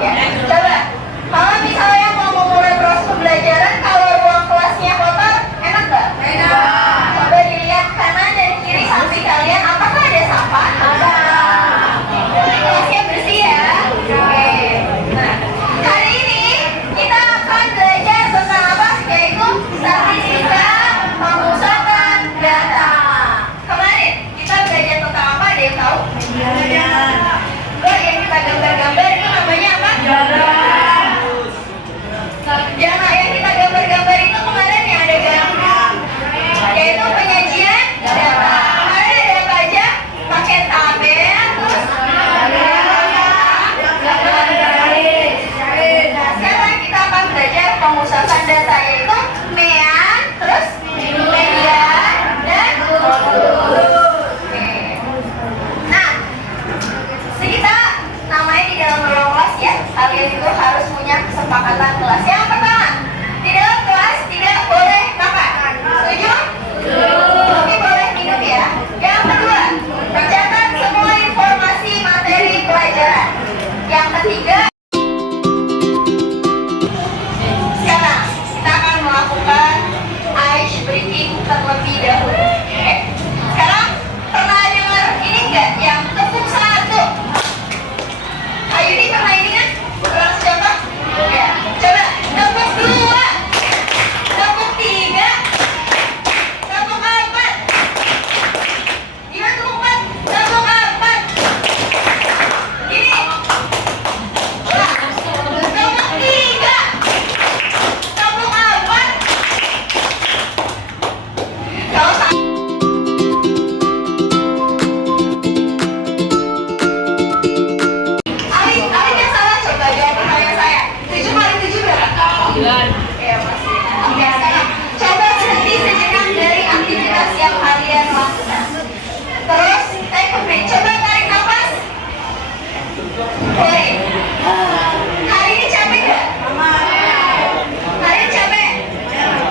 ya. Coba, kalau misalnya mau memulai proses pembelajaran, kalau ruang kelasnya kotor, enak nggak? Enak. Coba dilihat kanan dan kiri samping kalian, apakah ada sampah? Ada. Kelasnya bersih ya. Oke. Nah, hari ini kita akan belajar tentang apa? Yaitu statistika pemusatan data. Kemarin kita belajar tentang apa? Ada yang tahu? Enggak, yang kita gambar-gambar itu namanya apa? Jangan yang kita gambar-gambar itu kemarin yang ada gambar, yaitu penyajian data. Kemarin ada apa aja? Pakai tabel, terus sekarang kita akan belajar pemusatan data, yaitu mean, terus median, dan modus. Nah, kita namanya di dalam ruang kelas ya, kalian itu harus punya kesepakatan kelas. Yang pertama, di dalam kelas tidak boleh makan. Setuju? Tapi boleh minum ya. Yang kedua, mencatat semua informasi materi pelajaran. Yang ketiga, sekarang kita akan melakukan ice breaking terlebih dahulu. Oke? Sekarang pernah dengar ini enggak yang tepuk satu? Ayo ini pernah ini kan? Kurang siapa? Ya. Coba tepuk dua, tepuk tiga, tepuk empat. Gimana tepuk empat? Tepuk empat. Ini. Nah, tepuk tiga, tepuk empat. Kalau Alif yang salah, coba jawab pertanyaan saya. 7 kali 7 berapa? 9. Ya, masih. Oke, sekarang coba berhenti sejenak dari aktivitas yang kalian lakukan. Terus, take a break. Coba tarik nafas. Keluarin. Hari ini capek nggak? Hari ini capek?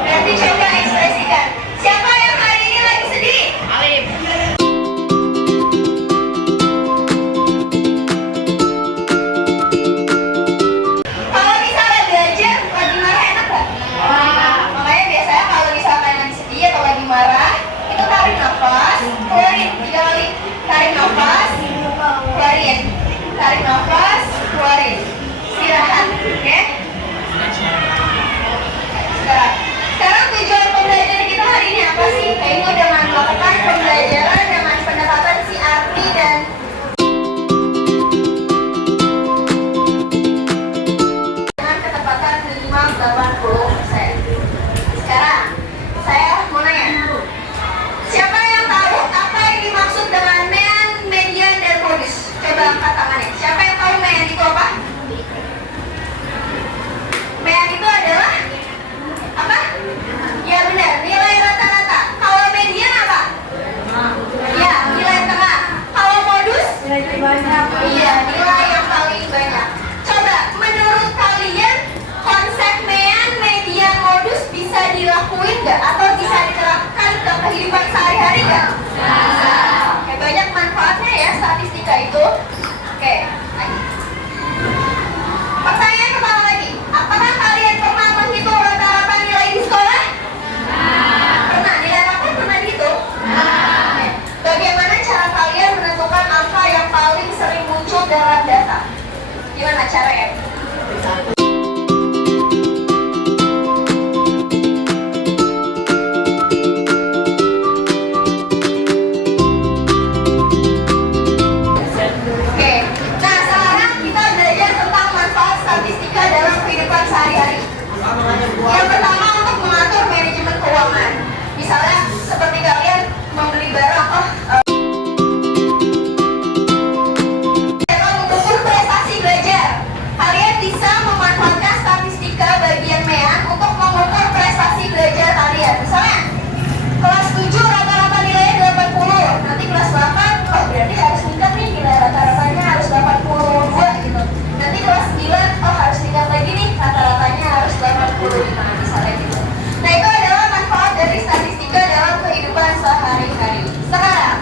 Berarti coba ekspresikan. Siapa yang hari ini lagi sedih? Alif. Kalau misalnya belajar lagi marah enak gak? Makanya biasanya kalau misalkan lagi sedih atau lagi marah, itu tarik nafas, keluarin 3 kali. Tarik nafas, keluarin. Tarik nafas, keluarin. Istirahat, oke? Sekarang tujuan pembelajaran kita hari ini apa sih? Yaitu dengan melakukan pembelajaran dengan pendekatan CRT dan dengan ketepatan minimal 80%. Sekarang, saya mau nanya, siapa yang tahu apa yang dimaksud dengan mean, median, dan modus? Coba angkat tangannya. Siapa yang tahu mean itu apa? Mean itu adalah apa? Ya benar, nilai rata-rata. Kalau median apa? Ya, nilai tengah. Kalau modus? Iya, nilai yang paling banyak. Coba, menurut kalian konsep mean, median, modus bisa dilakuin nggak? Atau bisa diterapkan ke kehidupan sehari-hari nggak? Bisa. Oke, banyak manfaatnya ya statistika itu. Oke, lagi. Pertanyaan pertama lagi, apakah kalian pernah menghitung rata-rata nilai di sekolah? Pernah, nilai rapor pernah dihitung? Oke. Bagaimana cara kalian menentukan angka yang paling sering muncul dalam data? Gimana caranya? Oke, nah sekarang kita belajar tentang manfaat statistika dalam kehidupan sehari-hari. Yang pertama, untuk mengatur manajemen keuangan. Misalnya seperti kalian membeli barang, mengukur prestasi belajar. Kalian bisa memanfaatkan statistika bagian mean untuk mengukur prestasi belajar kalian. Misalnya kelas 7 rata-rata nilainya 80, nanti kelas 8, oh berarti harus meningkat nih, nilai rata-ratanya harus 82 gitu. Nanti kelas 9, oh harus meningkat lagi nih, rata-ratanya harus 85, misalnya gitu. Nah itu adalah manfaat dari statistika dalam kehidupan sehari-hari. Sekarang,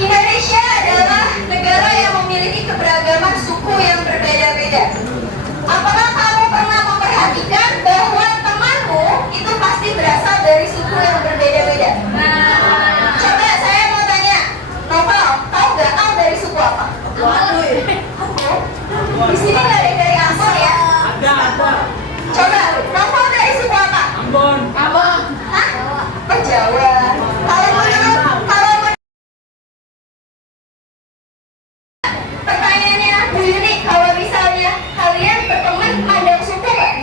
Indonesia adalah negara yang memiliki keberagaman suku yang berbeda-beda. Apakah kamu pernah memperhatikan bahwa temanmu itu pasti berasal dari suku yang berbeda-beda? Coba saya mau tanya, Novel, tahu nggak kamu dari suku apa? Di sini nggak ada yang dari Ambon ya? Ada. Coba, Novel dari suku apa? Ambon. Hah? Oh, Jawa. Kalau pertanyaannya Bu Yuni, kalau misalnya kalian berteman pandang suku nggak?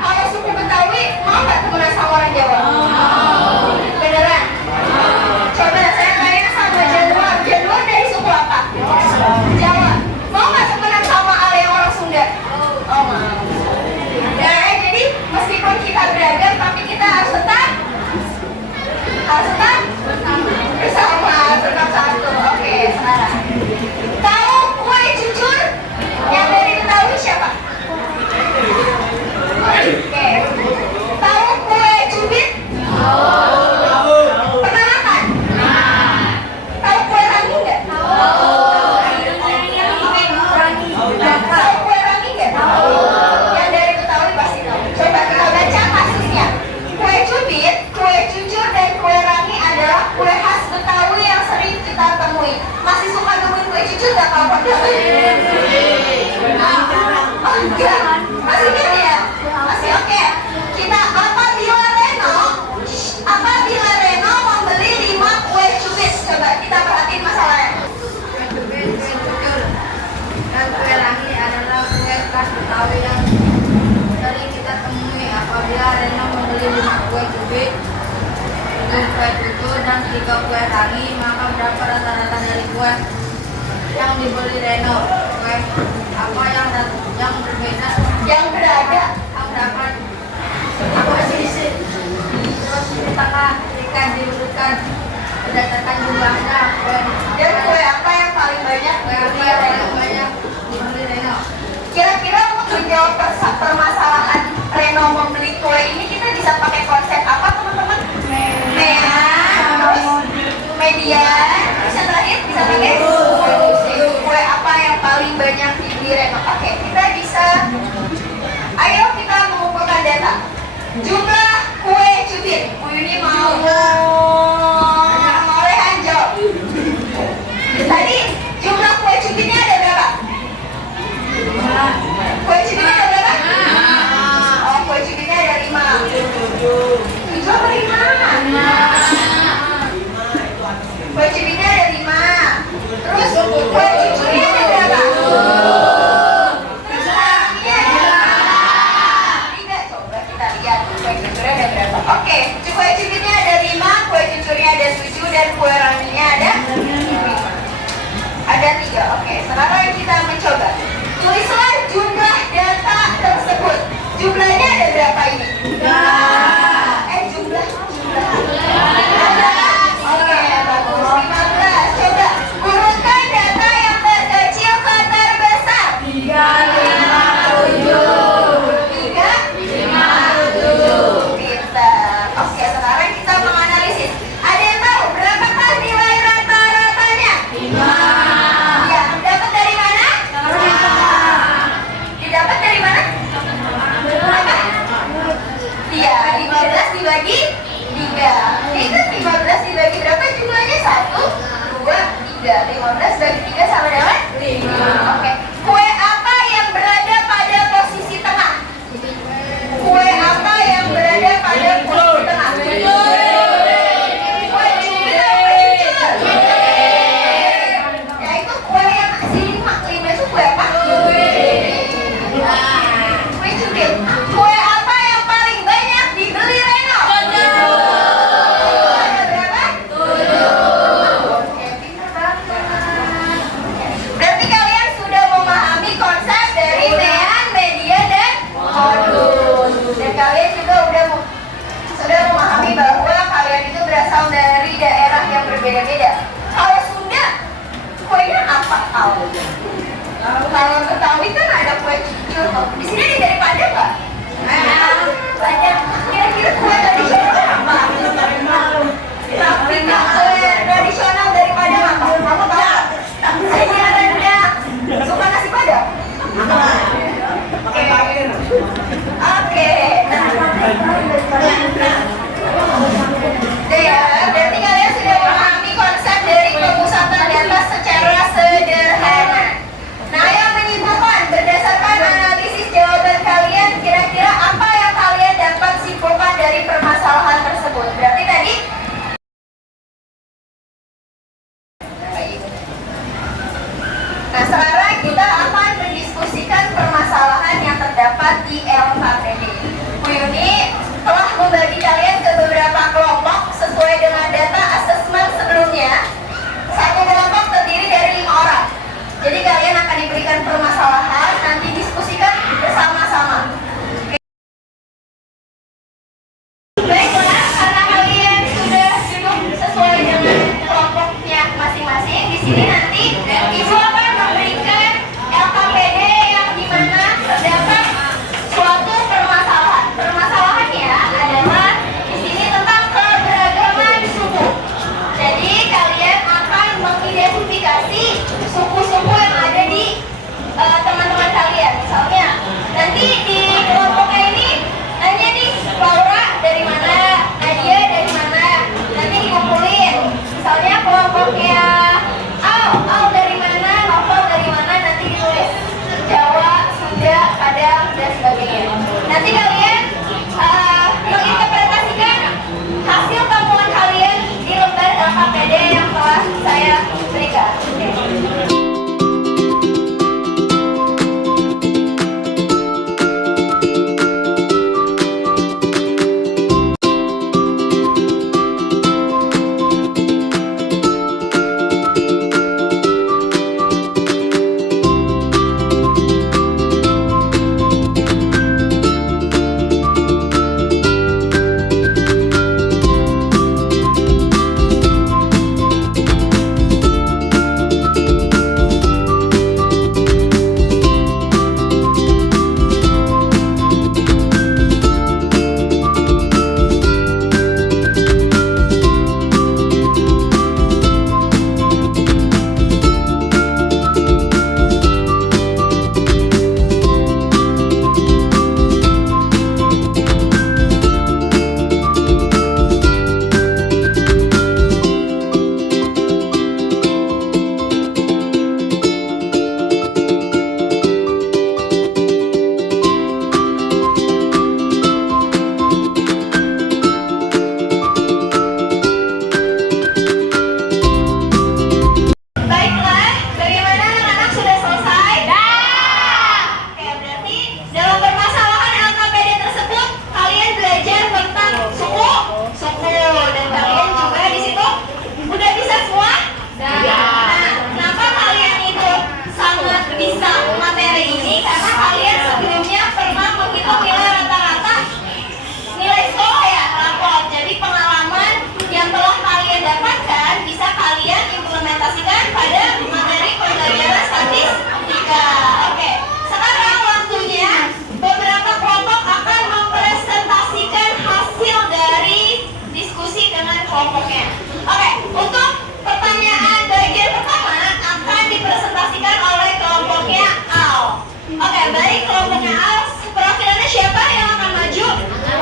Kalau suku Betawi, mau nggak temenan sama orang Jawa? Beneran? Coba saya tanya sama Januar. Januar dari suku apa? Jawa. Mau nggak temenan sama Ale yang orang Sunda? Oh, mau. Nah, jadi meskipun kita beragam, tapi kita harus tetap bersama, tetap satu. Oke, sekarang. Tahu kue cucur yang dari Betawi siapa? Oke. Tahu kue cubit? Pernah makan? Tahu kue rangi nggak? Tahu kue rangi nggak? Yang dari Betawi pasti tahu. Coba kita baca kasusnya. Kue cubit, kue cucur, dan kue rangi adalah kue khas Betawi yang sering kita temui. Masih suka nemuin kue cucur nggak kalau kondangan? Oh, enggak. Masih ingat ya? Masih oke. Kita apabila Reno membeli 5 kue cubit, coba kita perhatiin masalahnya. Kue cubit, kue cucur, dan kue rangi adalah kue khas Betawi yang sering kita temui. Apabila Reno membeli 5 kue cubit, 7 kue cucur, dan 3 kue rangi, maka berapa rata-rata dari kue yang dibeli Reno? Kue apa yang berbeda? Yang berada. Yang dapat posisi terus di tengah ikan diurutkan berdasarkan jumlahnya. Dan kue apa yang paling banyak Kue apa dibeli yang Reno? paling banyak dibeli Reno? Kira-kira untuk menjawab permasalahan Reno membeli kue ini, kita bisa pakai konsep apa, teman-teman? Terus median, terus yang terakhir bisa pakai kue apa yang paling banyak dibeli Reno. Oke, kita bisa, ayo kita mengumpulkan data. Jumlah kue cubit, Bu Yuni mau ngolehan jawab. Tadi jumlah kue cubitnya ada berapa? Kue cubitnya ada berapa? Oh, kue cubitnya ada 5. 7 apa 5? Kue cubitnya ada 5. Terus kue cucurnya ada berapa? Terus ranginya ada berapa? 3. Coba kita lihat kue cucurnya ada berapa. Oke, kue cubitnya ada 5, kue cucurnya ada 7, dan kue ranginya ada 5. Ada 3. Oke, sekarang kita mencoba. Tulislah jumlah data tersebut. Jumlahnya ada berapa ini? Jumlah. Oke, bagus. 15. Coba urutkan data yang terkecil ke terbesar. 3, 5, 7. Pintar. Oke, sekarang kita menganalisis. Ada yang tahu berapakah nilai rata-ratanya? 5. Ya, dapat dari mana? Didapat dari mana? Berapa? Iya, 15 dibagi 3. Itu 15 dibagi berapa jumlahnya? 1, 2, 3. 15 bagi 3 sama dengan 5. Oke. Kue apa yang berada pada posisi tengah? Kue apa yang berada pada posisi tengah? Kue cubit atau kue cucur? Ya, itu kue yang si 5 itu kue apa? Kue cubit. Kue apa yang paling banyak dibeli Reno? Ada berapa? 7. Oke, pintar banget. Berarti kalian sudah memahami konsep dari mean, median, dan modus. Dan kalian juga sudah memahami bahwa kalian itu berasal dari daerah yang berbeda-beda. Kalau Sunda, kuenya apa? Tahu. Kalau Betawi kan ada kue cucur. Di sini ada dari Padang nggak? Banyak. Kira-kira kue tradisional apa? Tapi kue tradisional dari Padang apa? Kamu tahu? Saya rendang.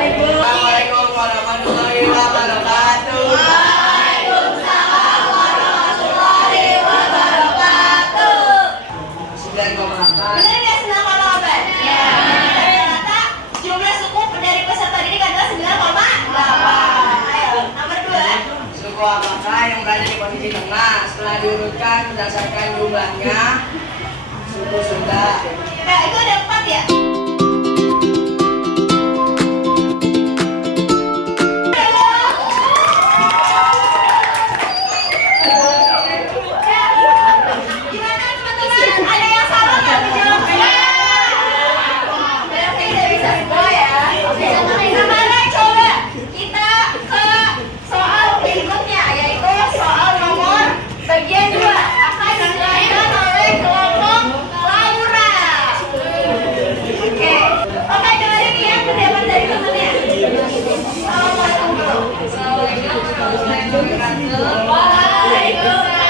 Assalamualaikum warahmatullahi wabarakatuh. Waalaikumsalam warahmatullahi wabarakatuh. 9,8. Benar nggak 9,8? Ya. Ternyata jumlah suku dari peserta didik adalah 9,8. Ayo, nomor 2. Suku apakah yang berada di posisi tengah setelah diurutkan berdasarkan jumlahnya? Suku Sunda. Nah, itu ada 4 ya? Gimana teman-teman? Ada yang salah nggak menjawabnya? Berarti tidak bisa semua ya. Oke, sekarang coba kita ke soal berikutnya, yaitu soal nomor bagian 2 akan dijelaskan oleh kelompok Laura. Oke, dengerin ya pendapat dari temennya. Assalamualaikum dulu. Assalamualaikum warahmatullahi wabarakatuh. Waalaikumsalam.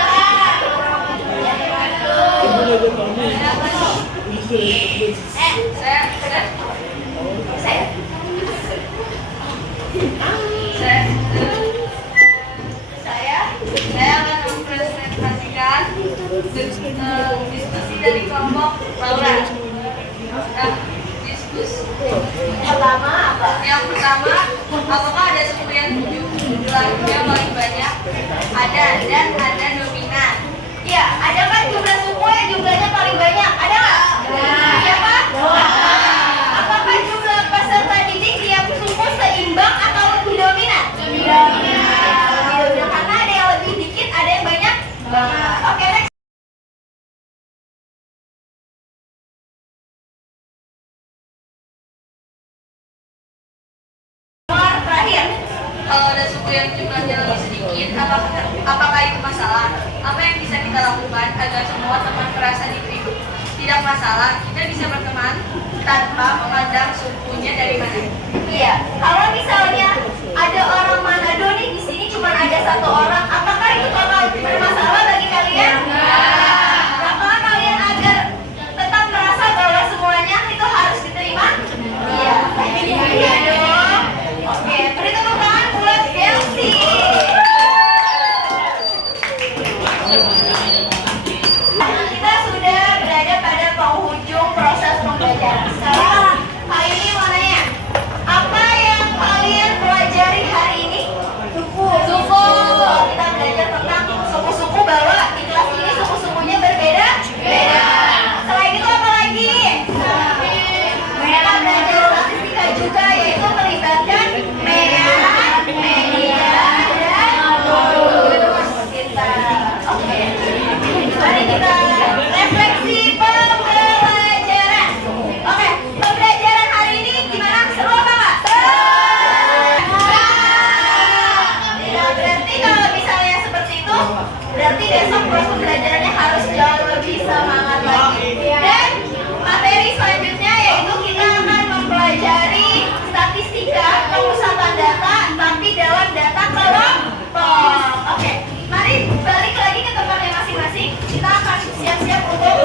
Saya akan mempresentasikan diskusi dari kelompok Laura. Diskusi. Pertama apa? Yang pertama, apakah ada suku yang jumlahnya paling banyak? Ada dan ada dominan. Iya, ada kan jumlah suku yang jumlahnya paling banyak? Ada nggak? Siapa? Apakah jumlah peserta didik tiap suku seimbang atau lebih dominan? Lebih dominan. Karena ada yang lebih dikit, ada yang banyak banget. Oke, next. Nomor terakhir. Kalau ada suku yang jumlahnya lebih sedikit, apakah itu masalah? Apa yang bisa kita lakukan agar semua teman merasa diterima? Tidak masalah, kita bisa berteman tanpa memandang sukunya dari mana. Iya, kalau misalnya ada orang Manado nih di sini cuma ada 1 orang, apakah itu bakal bermasalah bagi kalian? Apakah kalian agar tetap merasa bahwa semuanya itu harus diterima? Iya, iya dong. Oke, beri tepuk tangan buat Delsi. Kita sudah berada pada penghujung proses pembelajaran. Sekarang kali ini mau nanya, apa yang kalian pelajari hari ini? Suku. Kita belajar tentang suku-suku, bahwa di kelas ini suku-sukunya berbeda. Selain itu apa lagi? Kita belajar statistika juga, yaitu melibatkan media, dan kita. Oke. Mari kita refleksi pembelajaran. Oke, pembelajaran hari ini gimana? Seru apa nggak? Ya, berarti kalau misalnya seperti itu, berarti besok proses pembelajarannya harus jauh lebih semangat lagi. Dan materi selanjutnya yaitu kita akan mempelajari statistika, pemusatan data, tapi dalam data kelompok. Oke, mari balik lagi ke tempatnya masing-masing. Kita akan siap-siap untuk